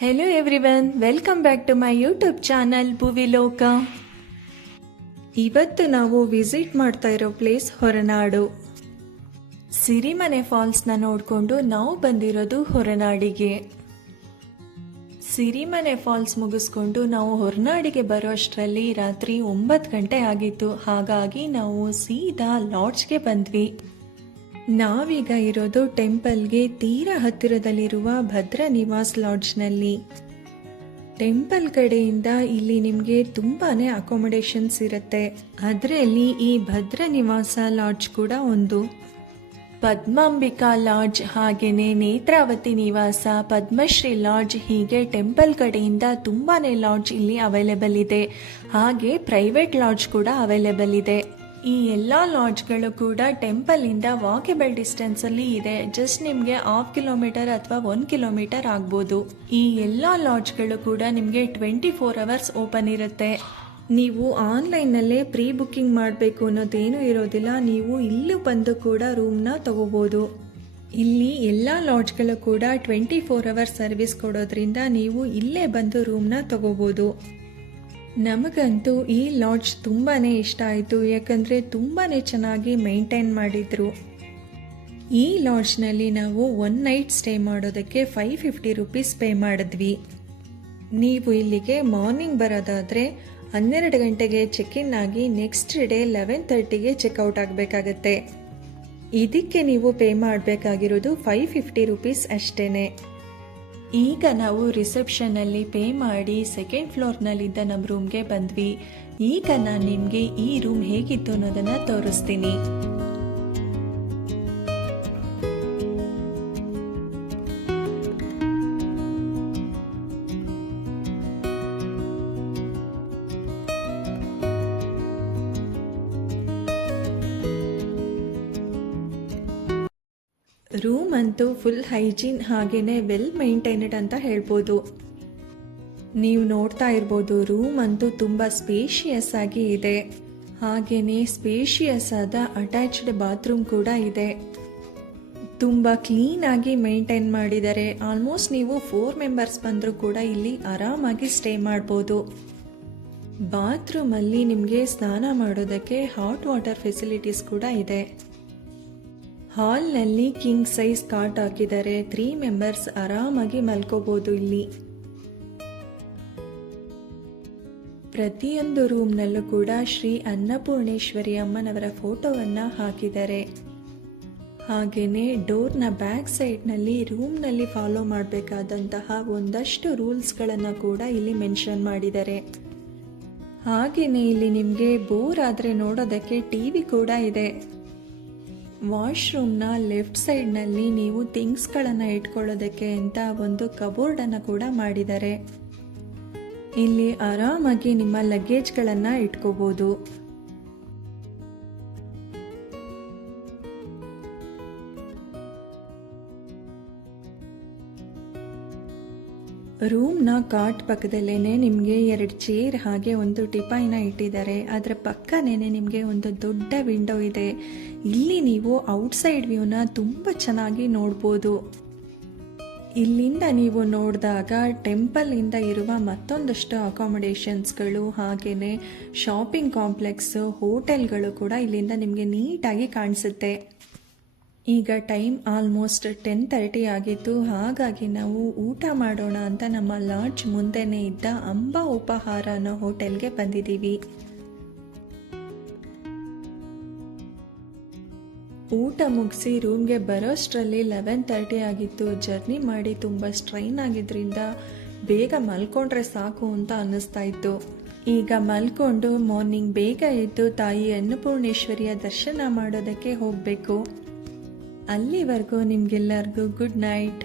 Hello everyone welcome back to my YouTube channel Bhuviloka ಇವತ್ತು ನಾವು visit ಮಾಡ್ತಾ ಇರೋ ಪ್ಲೇಸ್ ಹೊರನಾಡು. ಸಿರಿಮನೆ ಫಾಲ್ಸ್ನ ನೋಡಿಕೊಂಡು ನಾವು ಬಂದಿರೋದು ಹೊರನಾಡಿಗೆ. ಸಿರಿಮನೆ ಫಾಲ್ಸ್ ಮುಗಿಸ್ಕೊಂಡು ನಾವು ಹೊರನಾಡಿಗೆ ಬರೋ ಅಷ್ಟರಲ್ಲಿ ರಾತ್ರಿ ಒಂಬತ್ತು ಗಂಟೆ ಆಗಿತ್ತು. ಹಾಗಾಗಿ ನಾವು ಸೀದಾ ಲಾಡ್ಜ್ಗೆ ಬಂದ್ವಿ. ನಾವೀಗ ಇರೋದು ಟೆಂಪಲ್ಗೆ ತೀರ ಹತ್ತಿರದಲ್ಲಿರುವ ಭದ್ರ ನಿವಾಸ್ ಲಾಡ್ಜ್ನಲ್ಲಿ. ಟೆಂಪಲ್ ಕಡೆಯಿಂದ ಇಲ್ಲಿ ನಿಮಗೆ ತುಂಬಾ ಅಕೊಮಡೇಷನ್ಸ್ ಇರುತ್ತೆ. ಅದರಲ್ಲಿ ಈ ಭದ್ರ ನಿವಾಸ ಲಾಡ್ಜ್ ಕೂಡ ಒಂದು. ಪದ್ಮಾಂಬಿಕಾ ಲಾಡ್ಜ್ ಹಾಗೆಯೇ ನೇತ್ರಾವತಿ ನಿವಾಸ, ಪದ್ಮಶ್ರೀ ಲಾಡ್ಜ್ ಹೀಗೆ ಟೆಂಪಲ್ ಕಡೆಯಿಂದ ತುಂಬಾ ಲಾಡ್ಜ್ ಇಲ್ಲಿ ಅವೈಲೇಬಲ್ ಇದೆ. ಹಾಗೆ ಪ್ರೈವೇಟ್ ಲಾಡ್ಜ್ ಕೂಡ ಅವೈಲೇಬಲ್ ಇದೆ. ಈ ಎಲ್ಲ ಲಾಡ್ಜ್ಗಳು ಕೂಡ ಟೆಂಪಲ್ ಇಂದ ವಾಕೆಬಲ್ ಡಿಸ್ಟೆನ್ಸ್ ಅಲ್ಲಿ ಇದೆ. ಜಸ್ಟ್ ನಿಮಗೆ ಹಾಫ್ ಕಿಲೋಮೀಟರ್ ಅಥವಾ ಒನ್ ಕಿಲೋಮೀಟರ್ ಆಗ್ಬೋದು. ಈ ಎಲ್ಲ ಲಾಡ್ಜ್ಗಳು ಕೂಡ ನಿಮಗೆ ಟ್ವೆಂಟಿ ಫೋರ್ ಅವರ್ಸ್ ಓಪನ್ ಇರುತ್ತೆ. ನೀವು ಆನ್ಲೈನಲ್ಲೇ ಪ್ರೀ ಬುಕ್ಕಿಂಗ್ ಮಾಡಬೇಕು ಅನ್ನೋದೇನು ಇರೋದಿಲ್ಲ. ನೀವು ಇಲ್ಲೂ ಬಂದು ಕೂಡ ರೂಮ್ನ ತಗೋಬೋದು. ಇಲ್ಲಿ ಎಲ್ಲ ಲಾಡ್ಜ್ಗಳು ಕೂಡ ಟ್ವೆಂಟಿ ಫೋರ್ ಅವರ್ಸ್ ಸರ್ವಿಸ್ ಕೊಡೋದ್ರಿಂದ ನೀವು ಇಲ್ಲೇ ಬಂದು ರೂಮ್ನ ತಗೋಬೋದು. ನಮಗಂತೂ ಈ ಲಾಡ್ಜ್ ತುಂಬಾ ಇಷ್ಟ ಆಯಿತು, ಯಾಕಂದರೆ ತುಂಬಾ ಚೆನ್ನಾಗಿ ಮೇಂಟೈನ್ ಮಾಡಿದರು. ಈ ಲಾಡ್ಜ್ನಲ್ಲಿ ನಾವು ಒನ್ ನೈಟ್ ಸ್ಟೇ ಮಾಡೋದಕ್ಕೆ ಫೈವ್ ಫಿಫ್ಟಿ ರುಪೀಸ್ ಪೇ ಮಾಡಿದ್ವಿ. ನೀವು ಇಲ್ಲಿಗೆ ಮಾರ್ನಿಂಗ್ ಬರೋದಾದರೆ ಹನ್ನೆರಡು ಗಂಟೆಗೆ ಚೆಕ್ ಇನ್ ಆಗಿ ನೆಕ್ಸ್ಟ್ ಡೇ ಲೆವೆನ್ ತರ್ಟಿಗೆ ಚೆಕ್ಔಟ್ ಆಗಬೇಕಾಗತ್ತೆ. ಇದಕ್ಕೆ ನೀವು ಪೇ ಮಾಡಬೇಕಾಗಿರೋದು ಫೈವ್ ಫಿಫ್ಟಿ ರುಪೀಸ್ ಅಷ್ಟೇನೆ. ಈಗ ನಾವು ರಿಸೆಪ್ಷನಲ್ಲಿ ಪೇ ಮಾಡಿ ಸೆಕೆಂಡ್ ಫ್ಲೋರ್ನಲ್ಲಿದ್ದ ನಮ್ಮ ರೂಮ್ಗೆ ಬಂದ್ವಿ. ಈಗ ನಾನು ನಿಮಗೆ ಈ ರೂಮ್ ಹೇಗಿತ್ತು ಅನ್ನೋದನ್ನು ತೋರಿಸ್ತೀನಿ. ರೂಮ್ ಅಂತೂ ಫುಲ್ ಹೈಜೀನ್ ಹಾಗೇನೆ ವೆಲ್ ಮೇಂಟೈನ್ಡ್ ಅಂತ ಹೇಳ್ಬೋದು. ನೀವು ನೋಡ್ತಾ ಇರ್ಬೋದು ರೂಮ್ ಅಂತೂ ತುಂಬ ಸ್ಪೇಷಿಯಸ್ ಆಗಿ ಇದೆ. ಹಾಗೆಯೇ ಸ್ಪೇಷಿಯಸ್ ಆದ ಅಟ್ಯಾಚ್ಡ್ ಬಾತ್ರೂಮ್ ಕೂಡ ಇದೆ. ತುಂಬ ಕ್ಲೀನ್ ಆಗಿ ಮೇಂಟೈನ್ ಮಾಡಿದ್ದಾರೆ ಆಲ್ಮೋಸ್ಟ್ ನೀವು ಫೋರ್ ಮೆಂಬರ್ಸ್ ಬಂದರೂ ಕೂಡ ಇಲ್ಲಿ ಆರಾಮಾಗಿ ಸ್ಟೇ ಮಾಡ್ಬೋದು. ಬಾತ್ರೂಮಲ್ಲಿ ನಿಮಗೆ ಸ್ನಾನ ಮಾಡೋದಕ್ಕೆ ಹಾಟ್ ವಾಟರ್ ಫೆಸಿಲಿಟೀಸ್ ಕೂಡ ಇದೆ. ಹಾಲ್ನಲ್ಲಿ ಕಿಂಗ್ ಸೈಜ್ ಕಾಟ್ ಹಾಕಿದ್ದಾರೆ ತ್ರೀ ಮೆಂಬರ್ಸ್ ಆರಾಮಾಗಿ ಮಲ್ಕೋಬಹುದು ಇಲ್ಲಿ. ಪ್ರತಿಯೊಂದು ರೂಮ್ನಲ್ಲೂ ಕೂಡ ಶ್ರೀ ಅನ್ನಪೂರ್ಣೇಶ್ವರಿ ಅಮ್ಮನವರ ಫೋಟೋವನ್ನು ಹಾಕಿದ್ದಾರೆ ಹಾಗೆಯೇ ಡೋರ್ನ ಬ್ಯಾಕ್ ಸೈಡ್ನಲ್ಲಿ ರೂಮ್ನಲ್ಲಿ ಫಾಲೋ ಮಾಡಬೇಕಾದಂತಹ ಒಂದಷ್ಟು ರೂಲ್ಸ್ಗಳನ್ನು ಕೂಡ ಇಲ್ಲಿ ಮೆನ್ಷನ್ ಮಾಡಿದ್ದಾರೆ ಹಾಗೆಯೇ ಇಲ್ಲಿ ನಿಮಗೆ ಬೋರ್ ಆದರೆ ನೋಡೋದಕ್ಕೆ ಟಿವಿ ಕೂಡ ಇದೆ. ವಾಶ್ರೂಮ್ನ ಲೆಫ್ಟ್ ಸೈಡ್ನಲ್ಲಿ ನೀವು ಥಿಂಗ್ಸ್ಗಳನ್ನು ಇಟ್ಕೊಳ್ಳೋದಕ್ಕೆ ಅಂತ ಒಂದು ಕಬೋರ್ಡನ್ನು ಕೂಡ ಮಾಡಿದ್ದಾರೆ. ಇಲ್ಲಿ ಆರಾಮಾಗಿ ನಿಮ್ಮ ಲಗೇಜ್ಗಳನ್ನು ಇಟ್ಕೋಬೋದು. ರೂಮ್ನ ಕಾಟ್ ಪಕ್ಕದಲ್ಲೇನೆ ನಿಮಗೆ ಎರಡು ಚೇರ್ ಹಾಗೆ ಒಂದು ಟಿಪಾಯಿನ ಇಟ್ಟಿದ್ದಾರೆ. ಅದರ ಪಕ್ಕನೇನೆ ನಿಮಗೆ ಒಂದು ದೊಡ್ಡ ವಿಂಡೋ ಇದೆ. ಇಲ್ಲಿ ನೀವು ಔಟ್ಸೈಡ್ ವ್ಯೂನ ತುಂಬ ಚೆನ್ನಾಗಿ ನೋಡ್ಬೋದು. ಇಲ್ಲಿಂದ ನೀವು ನೋಡಿದಾಗ ಟೆಂಪಲಿಂದ ಇರುವ ಮತ್ತೊಂದಷ್ಟು ಅಕಾಮಿಡೇಷನ್ಸ್ಗಳು ಹಾಗೆಯೇ ಶಾಪಿಂಗ್ ಕಾಂಪ್ಲೆಕ್ಸು, ಹೋಟೆಲ್ಗಳು ಕೂಡ ಇಲ್ಲಿಂದ ನಿಮಗೆ ನೀಟಾಗಿ ಕಾಣಿಸುತ್ತೆ. ಈಗ ಟೈಮ್ ಆಲ್ಮೋಸ್ಟ್ ಟೆನ್ ತರ್ಟಿ ಆಗಿತ್ತು. ಹಾಗಾಗಿ ನಾವು ಊಟ ಮಾಡೋಣ ಅಂತ ನಮ್ಮ ಲಾಡ್ಜ್ ಮುಂದೆನೇ ಇದ್ದ ಅಂಬಾ ಉಪಹಾರ ಅನ್ನೋ ಹೋಟೆಲ್ಗೆ ಬಂದಿದ್ದೀವಿ. ಊಟ ಮುಗಿಸಿ ರೂಮ್ಗೆ ಬರೋಷ್ಟರಲ್ಲಿ ಲೆವೆನ್ ತರ್ಟಿ ಆಗಿತ್ತು. ಜರ್ನಿ ಮಾಡಿ ತುಂಬ ಸ್ಟ್ರೈನ್ ಆಗಿದ್ರಿಂದ ಬೇಗ ಮಲ್ಕೊಂಡ್ರೆ ಸಾಕು ಅಂತ ಅನ್ನಿಸ್ತಾ ಇತ್ತು. ಈಗ ಮಲ್ಕೊಂಡು ಮಾರ್ನಿಂಗ್ ಬೇಗ ಎದ್ದು ತಾಯಿ ಅನ್ನಪೂರ್ಣೇಶ್ವರಿಯ ದರ್ಶನ ಮಾಡೋದಕ್ಕೆ ಹೋಗಬೇಕು. ಅಲ್ಲಿವರೆಗೂ ನಿಮಗೆಲ್ಲರಿಗೂ ಗುಡ್ ನೈಟ್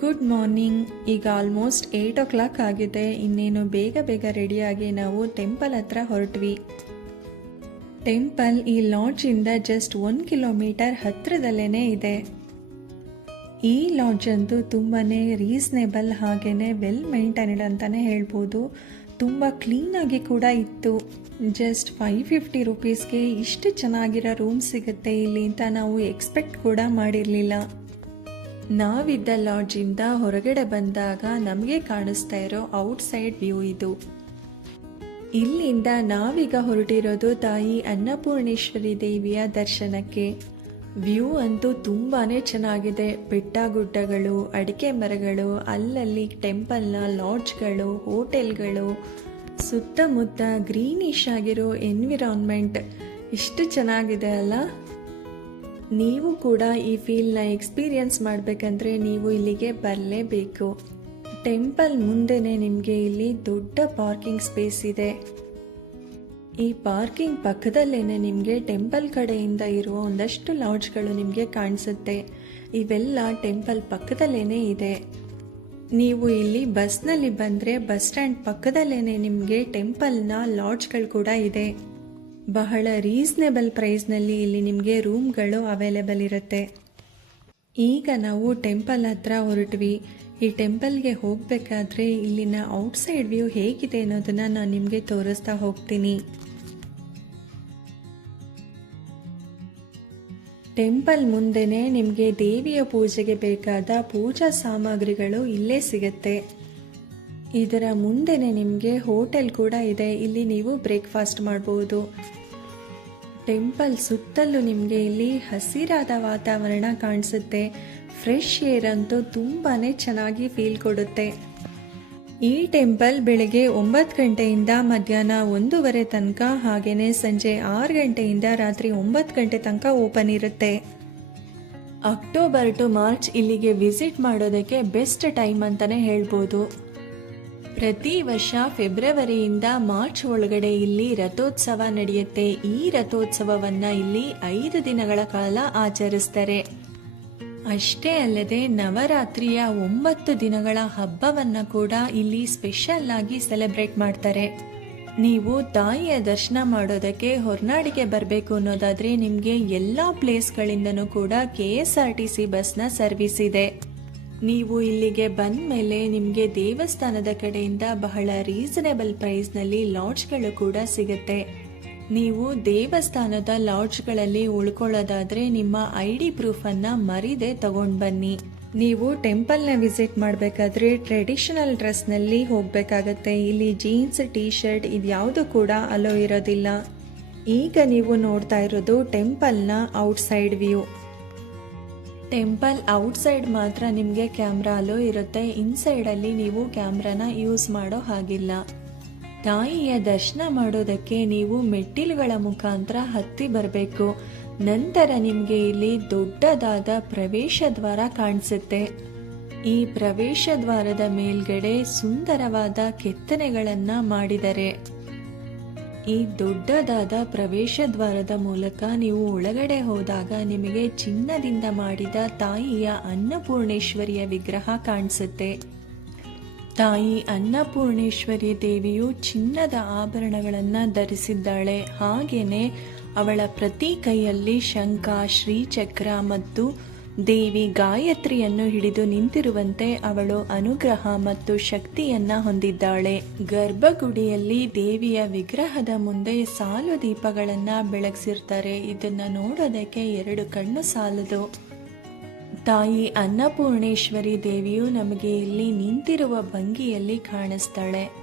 ಗುಡ್ ಮಾರ್ನಿಂಗ್ ಈಗ ಆಲ್ಮೋಸ್ಟ್ ಏಯ್ಟ್ ಓ ಕ್ಲಾಕ್ ಆಗಿದೆ. ಇನ್ನೇನು ಬೇಗ ಬೇಗ ರೆಡಿಯಾಗಿ ನಾವು ಟೆಂಪಲ್ ಹತ್ರ ಹೊರಟ್ವಿ. ಟೆಂಪಲ್ ಈ ಲಾಡ್ಜಿಂದ ಜಸ್ಟ್ ಒನ್ ಕಿಲೋಮೀಟರ್ ಹತ್ತಿರದಲ್ಲೇ ಇದೆ. ಈ ಲಾಡ್ಜ್ ಅಂತೂ ತುಂಬಾ ರೀಸನೇಬಲ್ ಹಾಗೆಯೇ ವೆಲ್ ಮೇಂಟೈನ್ಡ್ ಅಂತಲೇ ಹೇಳ್ಬೋದು. ತುಂಬ ಕ್ಲೀನಾಗಿ ಕೂಡ ಇತ್ತು. ಜಸ್ಟ್ ಫೈವ್ ಫಿಫ್ಟಿ ರುಪೀಸ್ಗೆ ಇಷ್ಟು ಚೆನ್ನಾಗಿರೋ ರೂಮ್ ಸಿಗುತ್ತೆ ಇಲ್ಲಿ ಅಂತ ನಾವು ಎಕ್ಸ್ಪೆಕ್ಟ್ ಕೂಡ ಮಾಡಿರಲಿಲ್ಲ. ನಾವಿದ್ದ ಲಾಡ್ಜಿಂದ ಹೊರಗಡೆ ಬಂದಾಗ ನಮಗೆ ಕಾಣಿಸ್ತಾ ಇರೋ ಔಟ್ಸೈಡ್ ವ್ಯೂ ಇದು. ಇಲ್ಲಿಂದ ನಾವೀಗ ಹೊರಟಿರೋದು ತಾಯಿ ಅನ್ನಪೂರ್ಣೇಶ್ವರಿ ದೇವಿಯ ದರ್ಶನಕ್ಕೆ. ವ್ಯೂ ಅಂತೂ ತುಂಬಾನೇ ಚೆನ್ನಾಗಿದೆ. ಬೆಟ್ಟ ಗುಡ್ಡಗಳು ಅಡಿಕೆ ಮರಗಳು, ಅಲ್ಲಲ್ಲಿ ಟೆಂಪಲ್ನ ಲಾಡ್ಜ್ಗಳು, ಹೋಟೆಲ್ಗಳು. ಸುತ್ತಮುತ್ತ ಗ್ರೀನಿಶ್ ಆಗಿರೋ ಎನ್ವಿರಾನ್ಮೆಂಟ್. ಇಷ್ಟು ಚೆನ್ನಾಗಿದೆ ಅಲ್ಲ? ನೀವು ಕೂಡ ಈ ಫೀಲ್ನ ಎಕ್ಸ್ಪೀರಿಯನ್ಸ್ ಮಾಡಬೇಕಂದ್ರೆ ನೀವು ಇಲ್ಲಿಗೆ ಬರಲೇಬೇಕು. ಟೆಂಪಲ್ ಮುಂದೆನೆ ನಿಮಗೆ ಇಲ್ಲಿ ದೊಡ್ಡ ಪಾರ್ಕಿಂಗ್ ಸ್ಪೇಸ್ ಇದೆ. ಈ ಪಾರ್ಕಿಂಗ್ ಪಕ್ಕದಲ್ಲೇನೆ ನಿಮಗೆ ಟೆಂಪಲ್ ಕಡೆಯಿಂದ ಇರುವ ಒಂದಷ್ಟು ಲಾಡ್ಜ್ಗಳು ನಿಮಗೆ ಕಾಣಿಸುತ್ತೆ. ಇವೆಲ್ಲ ಟೆಂಪಲ್ ಪಕ್ಕದಲ್ಲೇನೆ ಇದೆ. ನೀವು ಇಲ್ಲಿ ಬಸ್ನಲ್ಲಿ ಬಂದರೆ ಬಸ್ ಸ್ಟ್ಯಾಂಡ್ ಪಕ್ಕದಲ್ಲೇನೆ ನಿಮಗೆ ಟೆಂಪಲ್ನ ಲಾಡ್ಜ್ಗಳು ಕೂಡ ಇದೆ. ಬಹಳ ರೀಸನೇಬಲ್ ಪ್ರೈಸ್ನಲ್ಲಿ ಇಲ್ಲಿ ನಿಮಗೆ ರೂಮ್ಗಳು ಅವೈಲೇಬಲ್ ಇರುತ್ತೆ. ಈಗ ನಾವು ಟೆಂಪಲ್ ಹತ್ರ ಹೊರಟ್ವಿ. ಈ ಟೆಂಪಲ್ಗೆ ಹೋಗಬೇಕಾದ್ರೆ ಇಲ್ಲಿನ ಔಟ್ಸೈಡ್ ವ್ಯೂ ಹೇಗಿದೆ ಅನ್ನೋದನ್ನ ನಾನು ನಿಮಗೆ ತೋರಿಸ್ತಾ ಹೋಗ್ತೀನಿ. ಟೆಂಪಲ್ ಮುಂದೆನೆ ನಿಮಗೆ ದೇವಿಯ ಪೂಜೆಗೆ ಬೇಕಾದ ಪೂಜಾ ಸಾಮಗ್ರಿಗಳು ಇಲ್ಲೇ ಸಿಗುತ್ತೆ. ಇದರ ಮುಂದೆನೆ ನಿಮಗೆ ಹೋಟೆಲ್ ಕೂಡ ಇದೆ. ಇಲ್ಲಿ ನೀವು ಬ್ರೇಕ್ಫಾಸ್ಟ್ ಮಾಡಬಹುದು ಟೆಂಪಲ್ ಸುತ್ತಲೂ ನಿಮಗೆ ಇಲ್ಲಿ ಹಸಿರಾದ ವಾತಾವರಣ ಕಾಣಿಸುತ್ತೆ. ಫ್ರೆಶ್ ಏರ್ ಅಂತೂ ತುಂಬಾ ಚೆನ್ನಾಗಿ ಫೀಲ್ ಕೊಡುತ್ತೆ. ಈ ಟೆಂಪಲ್ ಬೆಳಗ್ಗೆ ಒಂಬತ್ತು ಗಂಟೆಯಿಂದ ಮಧ್ಯಾಹ್ನ ಒಂದೂವರೆ ತನಕ ಹಾಗೆಯೇ ಸಂಜೆ ಆರು ಗಂಟೆಯಿಂದ ರಾತ್ರಿ ಒಂಬತ್ತು ಗಂಟೆ ತನಕ ಓಪನ್ ಇರುತ್ತೆ. ಅಕ್ಟೋಬರ್ ಟು ಮಾರ್ಚ್ ಇಲ್ಲಿಗೆ ವಿಸಿಟ್ ಮಾಡೋದಕ್ಕೆ ಬೆಸ್ಟ್ ಟೈಮ್ ಅಂತಲೇ ಹೇಳ್ಬೋದು. ಪ್ರತಿ ವರ್ಷ ಫೆಬ್ರವರಿಯಿಂದ ಮಾರ್ಚ್ ಒಳಗಡೆ ಇಲ್ಲಿ ರಥೋತ್ಸವ ನಡೆಯುತ್ತೆ. ಈ ರಥೋತ್ಸವವನ್ನ ಇಲ್ಲಿ ಐದು ದಿನಗಳ ಕಾಲ ಆಚರಿಸ್ತಾರೆ. ಅಷ್ಟೇ ಅಲ್ಲದೆ ನವರಾತ್ರಿಯ ಒಂಬತ್ತು ದಿನಗಳ ಹಬ್ಬವನ್ನ ಕೂಡ ಇಲ್ಲಿ ಸ್ಪೆಷಲ್ ಆಗಿ ಸೆಲೆಬ್ರೇಟ್ ಮಾಡ್ತಾರೆ. ನೀವು ತಾಯಿಯ ದರ್ಶನ ಮಾಡೋದಕ್ಕೆ ಹೊರನಾಡಿಗೆ ಬರಬೇಕು ಅನ್ನೋದಾದ್ರೆ ನಿಮಗೆ ಎಲ್ಲ ಪ್ಲೇಸ್ಗಳಿಂದನೂ ಕೂಡ K S R T C ಬಸ್ನ ಸರ್ವಿಸ್ ಇದೆ. ನೀವು ಇಲ್ಲಿಗೆ ಬಂದ ಮೇಲೆ ನಿಮಗೆ ದೇವಸ್ಥಾನದ ಕಡೆಯಿಂದ ಬಹಳ ರೀಸನೇಬಲ್ ಪ್ರೈಸ್ನಲ್ಲಿ ಲಾಡ್ಜ್ಗಳು ಕೂಡ ಸಿಗುತ್ತೆ. ನೀವು ದೇವಸ್ಥಾನದ ಲಾಡ್ಜ್ಗಳಲ್ಲಿ ಉಳ್ಕೊಳ್ಳೋದಾದರೆ ನಿಮ್ಮ ಐ ಡಿ ಪ್ರೂಫನ್ನು ಮರಿದೆ ತಗೊಂಡು ಬನ್ನಿ. ನೀವು ಟೆಂಪಲ್ನ ವಿಸಿಟ್ ಮಾಡಬೇಕಾದ್ರೆ ಟ್ರೆಡಿಷನಲ್ ಡ್ರೆಸ್ನಲ್ಲಿ ಹೋಗಬೇಕಾಗತ್ತೆ. ಇಲ್ಲಿ ಜೀನ್ಸ್ ಟೀ ಶರ್ಟ್ ಇದ್ಯಾವುದು ಕೂಡ ಅಲೋ ಇರೋದಿಲ್ಲ. ಈಗ ನೀವು ನೋಡ್ತಾ ಇರೋದು ಟೆಂಪಲ್ನ ಔಟ್ಸೈಡ್ ವ್ಯೂ ಟೆಂಪಲ್ ಔಟ್ಸೈಡ್ ಮಾತ್ರ ನಿಮಗೆ ಕ್ಯಾಮ್ರಾ ಅಲೋ ಇರುತ್ತೆ. ಇನ್ಸೈಡಲ್ಲಿ ನೀವು ಕ್ಯಾಮ್ರಾನ ಯೂಸ್ ಮಾಡೋ ಹಾಗಿಲ್ಲ. ತಾಯಿಯ ದರ್ಶನ ಮಾಡೋದಕ್ಕೆ ನೀವು ಮೆಟ್ಟಿಲುಗಳ ಮುಖಾಂತರ ಹತ್ತಿ ಬರಬೇಕು. ನಂತರ ನಿಮಗೆ ಇಲ್ಲಿ ದೊಡ್ಡದಾದ ಪ್ರವೇಶ ದ್ವಾರ ಕಾಣಿಸುತ್ತೆ. ಈ ಪ್ರವೇಶ ದ್ವಾರದ ಮೇಲ್ಗಡೆ ಸುಂದರವಾದ ಕೆತ್ತನೆಗಳನ್ನು ಮಾಡಿದರೆ. ಈ ದೊಡ್ಡದಾದ ಪ್ರವೇಶ ದ್ವಾರದ ಮೂಲಕ ನೀವು ಒಳಗಡೆ ಹೋದಾಗ ನಿಮಗೆ ಚಿನ್ನದಿಂದ ಮಾಡಿದ ತಾಯಿಯ ಅನ್ನಪೂರ್ಣೇಶ್ವರಿಯ ವಿಗ್ರಹ ಕಾಣಿಸುತ್ತೆ. ತಾಯಿ ಅನ್ನಪೂರ್ಣೇಶ್ವರಿ ದೇವಿಯು ಚಿನ್ನದ ಆಭರಣಗಳನ್ನು ಧರಿಸಿದ್ದಾಳೆ. ಹಾಗೇನೆ ಅವಳ ಪ್ರತಿ ಕೈಯಲ್ಲಿ ಶಂಖ, ಶ್ರೀಚಕ್ರ ಮತ್ತು ದೇವಿ ಗಾಯತ್ರಿಯನ್ನು ಹಿಡಿದು ನಿಂತಿರುವಂತೆ ಅವಳು ಅನುಗ್ರಹ ಮತ್ತು ಶಕ್ತಿಯನ್ನ ಹೊಂದಿದ್ದಾಳೆ. ಗರ್ಭಗುಡಿಯಲ್ಲಿ ದೇವಿಯ ವಿಗ್ರಹದ ಮುಂದೆ ಸಾಲು ದೀಪಗಳನ್ನ ಬೆಳಗಿಸಿರ್ತಾರೆ. ಇದನ್ನ ನೋಡೋದಕ್ಕೆ ಎರಡು ಕಣ್ಣು ಸಾಲದು. ತಾಯಿ ಅನ್ನಪೂರ್ಣೇಶ್ವರಿ ದೇವಿಯು ನಮಗೆ ಇಲ್ಲಿ ನಿಂತಿರುವ ಭಂಗಿಯಲ್ಲಿ ಕಾಣಿಸ್ತಾಳೆ.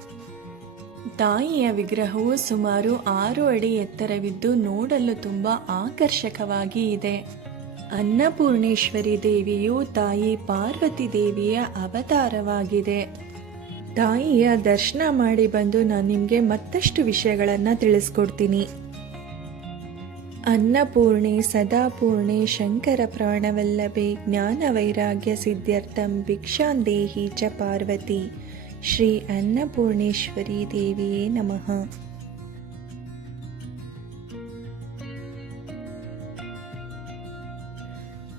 ತಾಯಿಯ ವಿಗ್ರಹವು ಸುಮಾರು ಆರು ಅಡಿ ಎತ್ತರವಿದ್ದು ನೋಡಲು ತುಂಬಾ ಆಕರ್ಷಕವಾಗಿ ಇದೆ. ಅನ್ನಪೂರ್ಣೇಶ್ವರಿ ದೇವಿಯು ತಾಯಿ ಪಾರ್ವತಿ ದೇವಿಯ ಅವತಾರವಾಗಿದೆ. ತಾಯಿಯ ದರ್ಶನ ಮಾಡಿ ಬಂದು ನಾನು ನಿಮಗೆ ಮತ್ತಷ್ಟು ವಿಷಯಗಳನ್ನು ತಿಳಿಸ್ಕೊಡ್ತೀನಿ. ಅನ್ನಪೂರ್ಣೆ, ಸದಾಪೂರ್ಣೆ, ಶಂಕರ ಪ್ರಾಣವಲ್ಲಭೆ, ಜ್ಞಾನ ವೈರಾಗ್ಯ ಸಿದ್ಧಾರ್ಥಂ ಭಿಕ್ಷಾಂದೇಹಿ ಚ ಪಾರ್ವತಿ. ಶ್ರೀ ಅನ್ನಪೂರ್ಣೇಶ್ವರಿ ದೇವಿಯೇ ನಮಃ.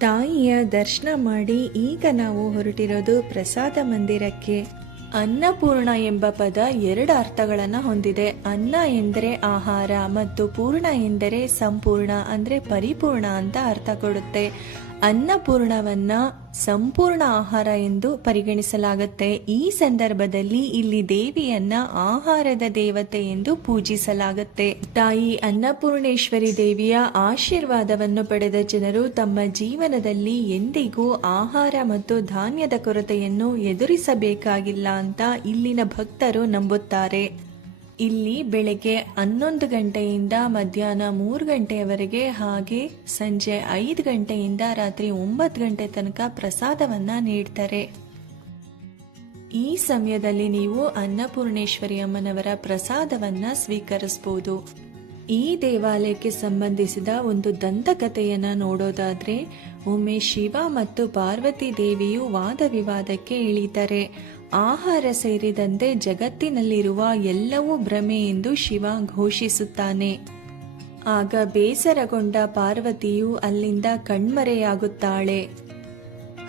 ತಾಯಿಯ ದರ್ಶನ ಮಾಡಿ ಈಗ ನಾವು ಹೊರಟಿರೋದು ಪ್ರಸಾದ ಮಂದಿರಕ್ಕೆ. ಅನ್ನಪೂರ್ಣ ಎಂಬ ಪದ ಎರಡು ಅರ್ಥಗಳನ್ನು ಹೊಂದಿದೆ. ಅನ್ನ ಎಂದರೆ ಆಹಾರ ಮತ್ತು ಪೂರ್ಣ ಎಂದರೆ ಸಂಪೂರ್ಣ ಅಂದರೆ ಪರಿಪೂರ್ಣ ಅಂತ ಅರ್ಥ ಕೊಡುತ್ತೆ. ಅನ್ನಪೂರ್ಣವನ್ನ ಸಂಪೂರ್ಣ ಆಹಾರ ಎಂದು ಪರಿಗಣಿಸಲಾಗುತ್ತೆ. ಈ ಸಂದರ್ಭದಲ್ಲಿ ಇಲ್ಲಿ ದೇವಿಯನ್ನ ಆಹಾರದ ದೇವತೆ ಎಂದು ಪೂಜಿಸಲಾಗುತ್ತೆ. ತಾಯಿ ಅನ್ನಪೂರ್ಣೇಶ್ವರಿ ದೇವಿಯ ಆಶೀರ್ವಾದವನ್ನು ಪಡೆದ ಜನರು ತಮ್ಮ ಜೀವನದಲ್ಲಿ ಎಂದಿಗೂ ಆಹಾರ ಮತ್ತು ಧಾನ್ಯದ ಕೊರತೆಯನ್ನು ಎದುರಿಸಬೇಕಾಗಿಲ್ಲ ಅಂತ ಇಲ್ಲಿನ ಭಕ್ತರು ನಂಬುತ್ತಾರೆ. ಇಲ್ಲಿ ಬೆಳಗ್ಗೆ ಹನ್ನೊಂದು ಗಂಟೆಯಿಂದ ಮಧ್ಯಾಹ್ನ ಮೂರು ಗಂಟೆಯವರೆಗೆ ಹಾಗೆ ಸಂಜೆ ಐದು ಗಂಟೆಯಿಂದ ರಾತ್ರಿ ಒಂಬತ್ತು ಗಂಟೆ ತನಕ ಪ್ರಸಾದವನ್ನ ನೀಡ್ತಾರೆ. ಈ ಸಮಯದಲ್ಲಿ ನೀವು ಅನ್ನಪೂರ್ಣೇಶ್ವರಿ ಅಮ್ಮನವರ ಪ್ರಸಾದವನ್ನ ಸ್ವೀಕರಿಸಬಹುದು ಈ ದೇವಾಲಯಕ್ಕೆ ಸಂಬಂಧಿಸಿದ ಒಂದು ದಂತಕಥೆಯನ್ನ ನೋಡೋದಾದ್ರೆ ಒಮ್ಮೆ ಶಿವ ಮತ್ತು ಪಾರ್ವತಿ ದೇವಿಯು ವಾದ ವಿವಾದಕ್ಕೆ ಇಳಿತಾರೆ. ಆಹಾರ ಸೇರಿದಂತೆ ಜಗತ್ತಿನಲ್ಲಿರುವ ಎಲ್ಲವೂ ಭ್ರಮೆ ಎಂದು ಶಿವ ಘೋಷಿಸುತ್ತಾನೆ. ಆಗ ಬೇಸರಗೊಂಡ ಪಾರ್ವತಿಯು ಅಲ್ಲಿಂದ ಕಣ್ಮರೆಯಾಗುತ್ತಾಳೆ.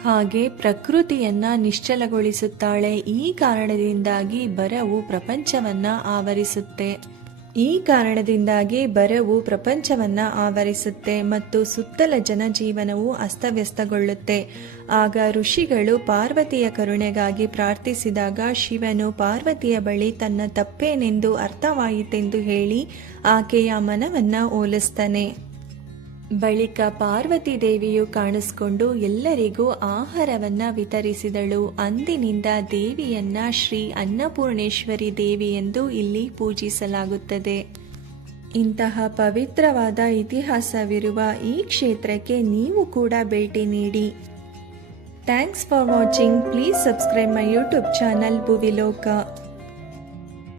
ಹಾಗೆ ಪ್ರಕೃತಿಯನ್ನ ನಿಶ್ಚಲಗೊಳಿಸುತ್ತಾಳೆ. ಈ ಕಾರಣದಿಂದಾಗಿ ಬರವು ಪ್ರಪಂಚವನ್ನ ಆವರಿಸುತ್ತೆ. ಈ ಕಾರಣದಿಂದಾಗಿ ಬರವು ಪ್ರಪಂಚವನ್ನ ಆವರಿಸುತ್ತೆ ಮತ್ತು ಸುತ್ತಲ ಜನಜೀವನವು ಅಸ್ತವ್ಯಸ್ತಗೊಳ್ಳುತ್ತೆ. ಆಗ ಋಷಿಗಳು ಪಾರ್ವತಿಯ ಕರುಣೆಗಾಗಿ ಪ್ರಾರ್ಥಿಸಿದಾಗ ಶಿವನು ಪಾರ್ವತಿಯ ಬಳಿ ತನ್ನ ತಪ್ಪೇನೆಂದು ಅರ್ಥವಾಯಿತೆಂದು ಹೇಳಿ ಆಕೆಯ ಮನವನ್ನ ಓಲಿಸ್ತಾನೆ. ಬಳಿಕ ಪಾರ್ವತಿ ದೇವಿಯು ಕಾಣಿಸ್ಕೊಂಡು ಎಲ್ಲರಿಗೂ ಆಹಾರವನ್ನ ವಿತರಿಸಿದಳು. ಅಂದಿನಿಂದ ದೇವಿಯನ್ನ ಶ್ರೀ ಅನ್ನಪೂರ್ಣೇಶ್ವರಿ ದೇವಿ ಎಂದು ಇಲ್ಲಿ ಪೂಜಿಸಲಾಗುತ್ತದೆ. ಇಂತಹ ಪವಿತ್ರವಾದ ಇತಿಹಾಸವಿರುವ ಈ ಕ್ಷೇತ್ರಕ್ಕೆ ನೀವು ಕೂಡ ಭೇಟಿ ನೀಡಿ. Thanks for watching please subscribe my YouTube channel Bhuviloka